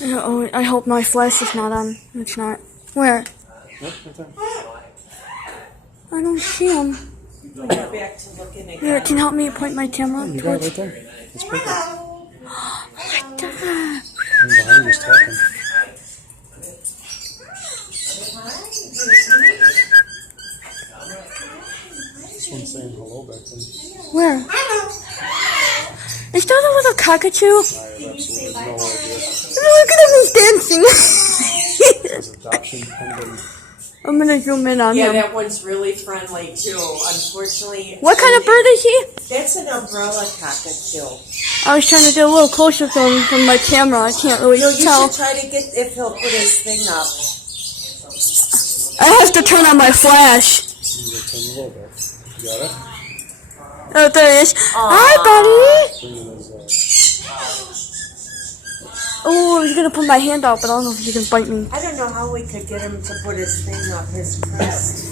Oh, I hope my flash is not on. It's not. Where? Yep, right there. I don't see him. Go back to looking again. Here, can you help me point my camera You got it towards? right there. It's perfect. Oh my God. I'm behind you talking. Someone's saying hello back there. Where? Is that a little cockatoo? I have absolutely no idea. Look at him, he's dancing. His adoption pending. I'm gonna zoom in on Yeah, him. that one's really friendly too. Unfortunately, What kind of bird is he? That's an umbrella cockatoo. I was trying to get a little closer to him from my camera. I can't really No, you tell. should try to get if he'll put his thing up. I have to turn on my flash. You gotta turn the logo. You got it? Oh, there he is. Hi, buddy. Bringing his, Oh, he's gonna put my hand out, but I don't know if he can bite me. I don't know how we could get him to put his thing up, his crest.